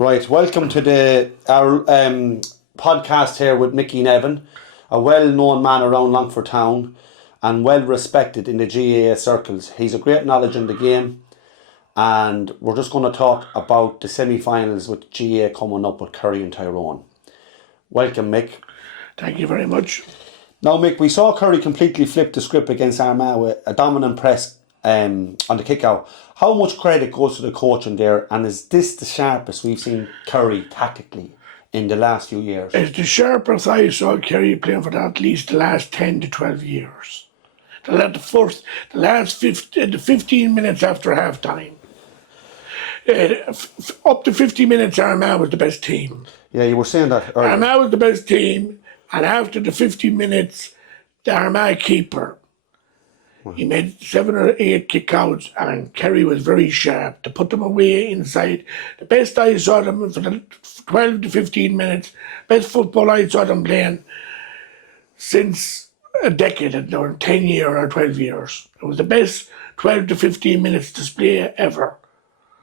Right, welcome to our podcast here with Mickey Nevin, a well-known man around Longford Town and well-respected in the GAA circles. He's a great knowledge in the game, and we're just going to talk about the semi-finals with GAA coming up with Kerry and Tyrone. Welcome, Mick. Thank you very much. Now, Mick, we saw Kerry completely flip the script against Armagh with a dominant press on the kick-out. How much credit goes to the coach in there, and is this the sharpest we've seen Kerry tactically in the last few years? It's the sharpest I saw Kerry playing for at least the last 10 to 12 years. The last 15 minutes after half-time. Up to 50 minutes, Armagh was the best team. Yeah, you were saying that earlier. Armagh was the best team, and after the 50 minutes, the Armagh keeper, he made 7 or 8 kick-outs, and Kerry was very sharp to put them away inside. The best I saw them for the 12 to 15 minutes, best football I saw them playing since a decade, or 10 years or 12 years. It was the best 12 to 15 minutes display ever.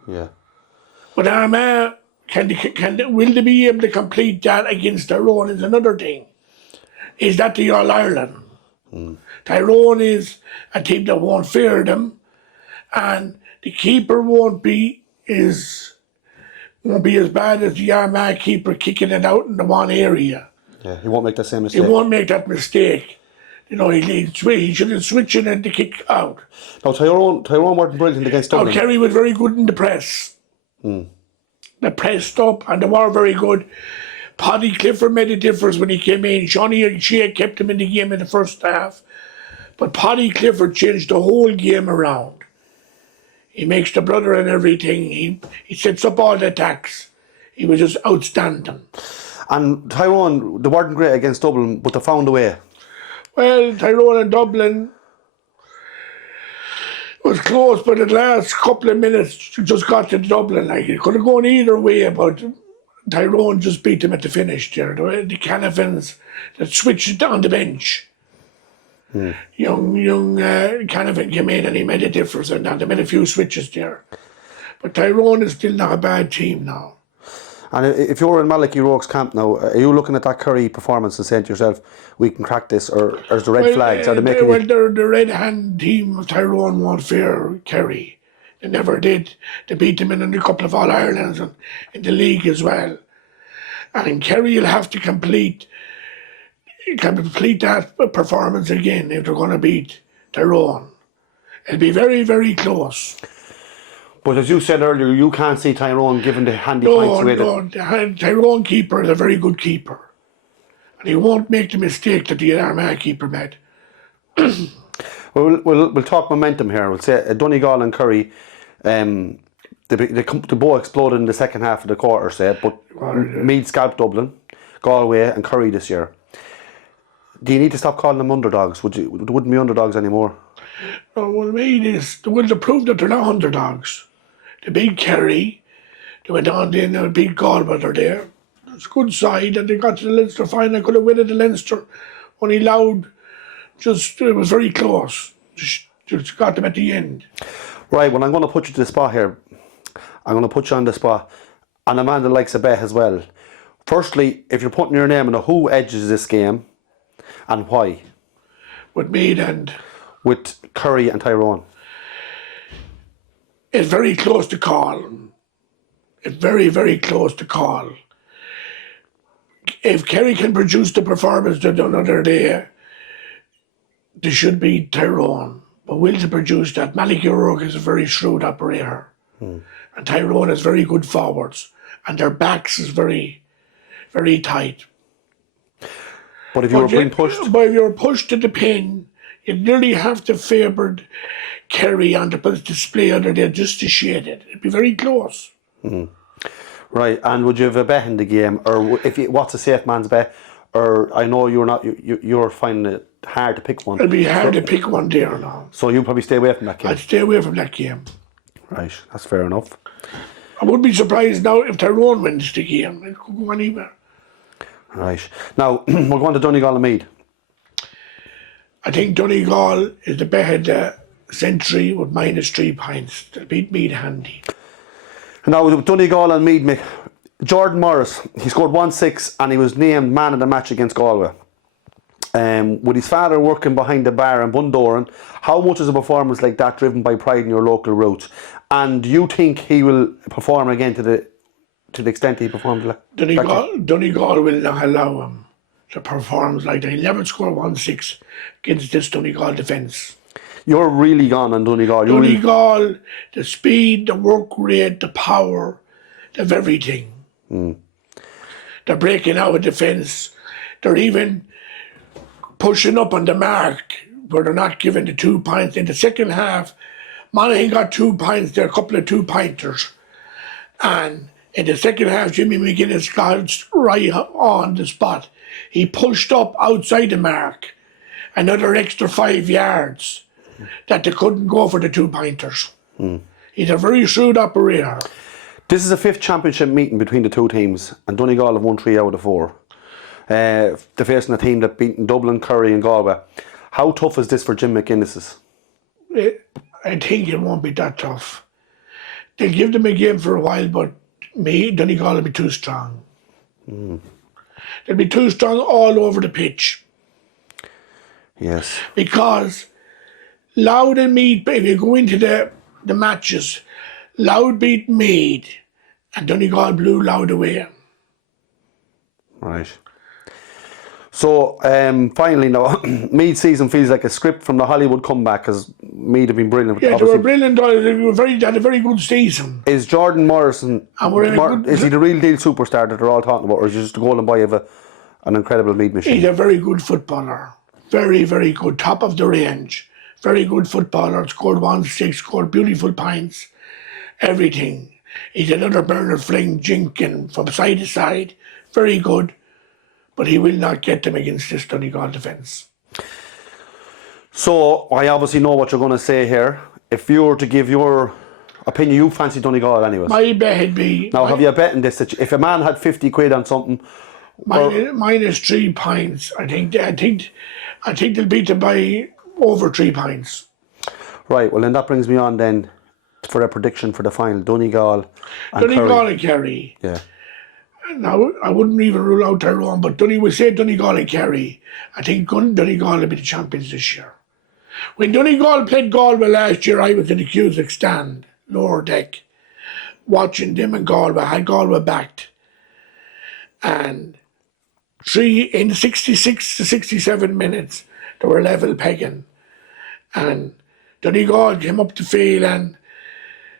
Yeah. But Armagh, will they be able to complete that against Tyrone is another thing. Is that the All-Ireland? Tyrone is a team that won't fear them, and the keeper won't be as bad as the Armagh keeper kicking it out in the one area. Yeah, he won't make the same mistake. He won't make that mistake. You know, he shouldn't switch it and to kick out. Now, Tyrone weren't brilliant against Dublin. Kerry was very good in the press. They pressed up and they were very good. Paddy Clifford made a difference when he came in. Johnny and Shea kept him in the game in the first half. But Paddy Clifford changed the whole game around. He makes the brother and everything. He sets up all the attacks. He was just outstanding. And Tyrone, they weren't great against Dublin, but they found a way. Well, Tyrone and Dublin was close, but the last couple of minutes just got to Dublin. Like, it could have gone either way, but Tyrone just beat them at the finish there. The Canavans that switched on the bench. Young Canavan came in and he made a difference, and they made a few switches there. But Tyrone is still not a bad team now. And if you're in Malachy Rogue's camp now, are you looking at that Kerry performance and saying to yourself, we can crack this, or is the red flags? Are they making the red hand team of Tyrone won't fear Kerry. They never did. They beat them in a couple of All-Irelands and in the league as well. And Kerry will have to complete that performance again if they're going to beat Tyrone. It'll be very, very close. But as you said earlier, you can't see Tyrone giving the handy points away. No, the Tyrone keeper is a very good keeper. And he won't make the mistake that the Armagh keeper made. We'll talk momentum here. We'll say Donegal and Kerry, they both exploded in the second half of the quarter, say, but Meath scalped Dublin, Galway and Kerry this year. Do you need to stop calling them underdogs? They wouldn't be underdogs anymore. No, well, they proved that they're not underdogs. They beat Kerry, they went on then and beat Galway there. It's a good side, and they got to the Leinster final. Could have won the Leinster, only loud. It was very close. Just got them at the end. Right, well, I'm going to put you to the spot here. I'm going to put you on the spot. And a man that likes a bet as well. Firstly, if you're putting your name on who edges this game and why? With Meath and... With Kerry and Tyrone. It's very close to call. It's very, very close to call. If Kerry can produce the performance they've done another day, they should beat Tyrone. But will they produce that? Malachy Rogue is a very shrewd operator. And Tyrone has very good forwards. And their backs is very, very tight. But if you were being pushed... But if you were pushed to the pin, you nearly have to favour Kerry on the display under there just to shade it. It'd be very close. Right, and would you have a bet in the game, or what's a safe man's bet? Or I know you're finding it hard to pick one. It'd be hard to pick one there now. So you'll probably stay away from that game. I'd stay away from that game. Right, that's fair enough. I wouldn't be surprised now if Tyrone wins the game. It could go anywhere. Right, now we're going to Donegal and Meath. I think Donegal is the better century with -3 points. They'll beat Meath handy. Now with Donegal and Meath, Mick, Jordan Morris, he scored 1-6 and he was named man of the match against Galway. With his father working behind the bar in Bundoran, how much is a performance like that driven by pride in your local roots? And do you think he will perform again to the extent he performed? Donegal will not allow him to perform like that. He'll never score 1-6 against this Donegal defence. You're really gone on Donegal. Donegal, the speed, the work rate, the power, of everything. They're breaking out of defence. They're even pushing up on the mark where they're not giving the 2 points. In the second half, Monaghan got 2 points there, a couple of 2-pointers. And in the second half, Jimmy McGuinness got right on the spot. He pushed up outside the mark, another extra 5 yards that they couldn't go for the 2-pointers. He's a very shrewd operator. This is a 5th championship meeting between the two teams, and Donegal have won 3 out of 4. They're facing a team that beat Dublin, Kerry and Galway. How tough is this for Jim McGuinness's? I think it won't be that tough. They'll give them a game for a while, but Donegal will be too strong. They'll be too strong all over the pitch. Yes. Because Louth and Meath, if you go into the matches, Louth beat Meath and Donegal blew Louth away. Right. So, finally now, Meath's season feels like a script from the Hollywood comeback because Meath have been brilliant. Yeah, they were brilliant. They had a very good season. Is Jordan Morrison, is he the real deal superstar that they're all talking about, or is he just a golden boy of an incredible Meath machine? He's a very good footballer. Very, very good. Top of the range. Very good footballer. Scored 1-6, scored beautiful points. Everything. He's another Bernard Fling jinking from side to side. Very good. But he will not get them against this Donegal defence. So, I obviously know what you're going to say here. If you were to give your opinion, you fancy Donegal anyways. My bet would be... Now, have you a bet in this? That if a man had 50 quid on something... minus 3 points. I think they'll beat them by over 3 points. Right, well then that brings me on then for a prediction for the final. Donegal and Kerry. Yeah. Now, I wouldn't even rule out Tyrone, but we say Donegal and Kerry. I think Donegal will be the champions this year. When Donegal played Galway last year, I was in the Cusack stand, lower deck, watching them and Galway. I had Galway backed. And in 66 to 67 minutes, they were level pegging. And Donegal came up the field and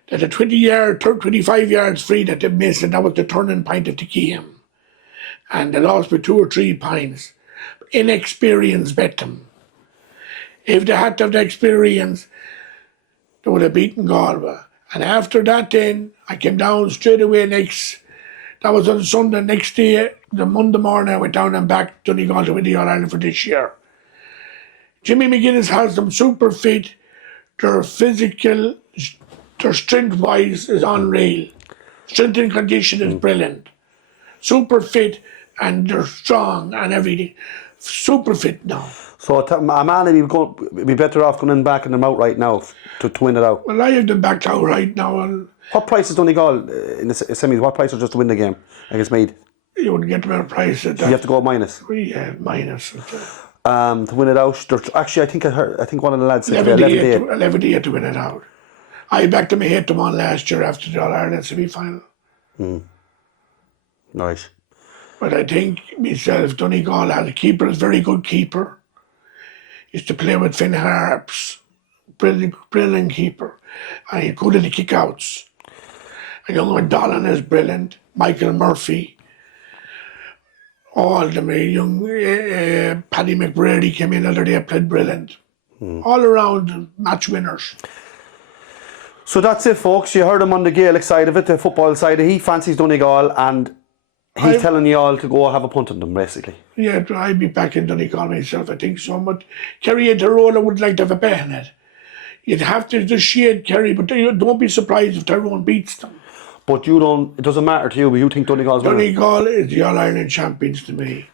that a 25 yards free that they missed, and that was the turning point of the game. And they lost by 2 or 3 points. Inexperience bet them. If they had to have the experience, they would have beaten Galway. And after that then, I came down straight away that was on Sunday. Next day, the Monday morning, I went down and back to Donegal to win the All-Ireland for this year. Jimmy McGuinness has them super fit. Their physical, their strength-wise is unreal. Strength and condition is brilliant. Super fit, and they're strong and everything. Super fit now. So a man would be better off going in back in them outright now to win it out. Well, I have them back outright now. And what price is Donegal in the semis? What price is just to win the game against Meath? You wouldn't get a better price at that. You have to go minus. Yeah, minus. To win it out, actually, I think one of the lads said 11 to win it out. I backed them, I hit them on last year after the All-Ireland semi-final. Nice. But I think myself, Donegal had a keeper, a very good keeper. Used to play with Finn Harps. Brilliant keeper. And he's good at the kick-outs. And young O'Donnell is brilliant. Michael Murphy. All of them, young Paddy McBrady came in the other day, played brilliant. All around match winners. So that's it, folks. You heard him on the Gaelic side of it, the football side. He fancies Donegal and he's telling you all to go have a punt on them, basically. Yeah, I'd be back in Donegal myself, I think so. But Kerry and Tyrone, I would like to have a bet on it. You'd have to just shade Kerry, but don't be surprised if Tyrone beats them. But it doesn't matter to you, but you think Donegal's winning? Donegal is the All-Ireland champions to me.